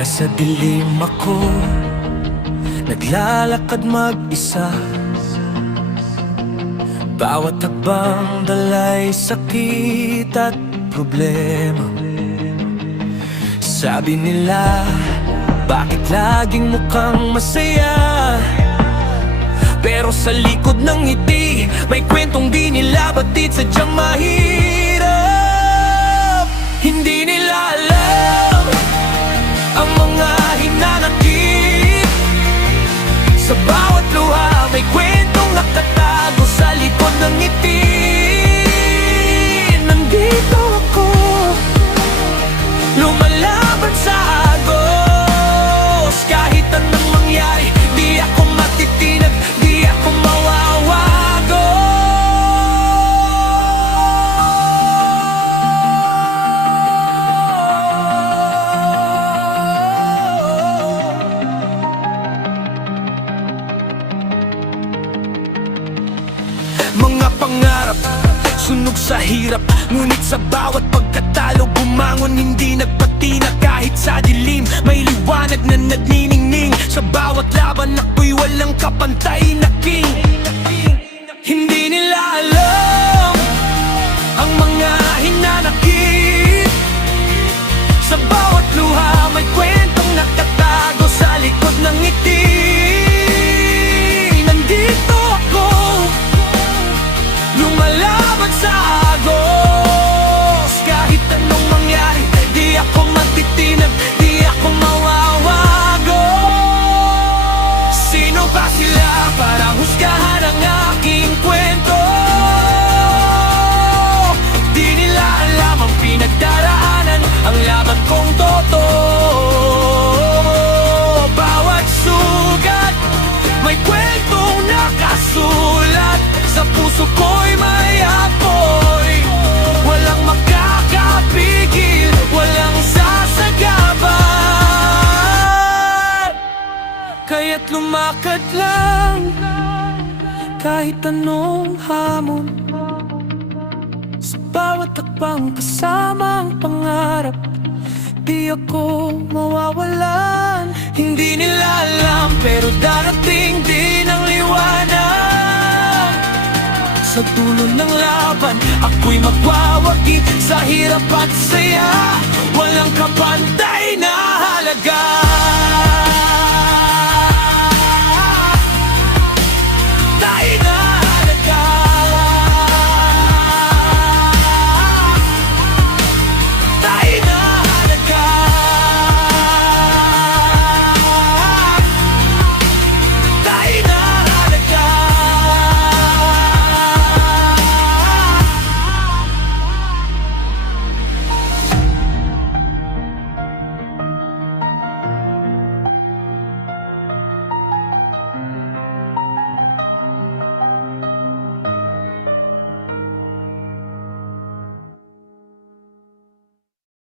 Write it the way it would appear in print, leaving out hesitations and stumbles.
Nasa dilim ako, naglalakad mag-isa. Bawat hakbang dalay sakit at problema. Sabi nila, bakit laging mukhang masaya? Pero sa likod ng ngiti, may kwentong di nila batid, sadyang mahirap. Hindi nila alam ang mga hinanakit. Sa bawat luha, may kwentong nakatago sa likod ng ngiti. Nandito ako, lumalaban sa agos. Kahit anong mangyari, di ako matitinag, di ako mawawago. Mga pangarap, sunog sa hirap. Ngunit sa bawat pagkatalo, bumangon hindi nagpatinag. Kahit sa dilim, may liwanag na nagniningning. Sa bawat laban, ako'y walang kapantay na king. Hindi nila alam ang mga hinanakit. Sa bawat luha, may kwentong nakatago sa likod ng ngiti. Nandito ako, lumalaban sa agos. Kahit anong mangyari, di ako magtitinag, di ako mawawago. Sino ba sila para husgahan ang aking kwento? Di nila alam ang pinagdaraanan, ang laban kong totoo. Bawat sugat, may kwentong nakasulat. Sa puso ko'y may apoy, walang makakapigil, walang sasagaban. Kaya't lumakad lang, kahit anong hamon. Sa bawat takbang kasama ang pangarap, di ako mawawalan. Hindi nila alam, pero darating din ang liwanag. Sa dulo ng laban, ako'y magwawagi. Sa hirap at saya, walang kapantay na halaga.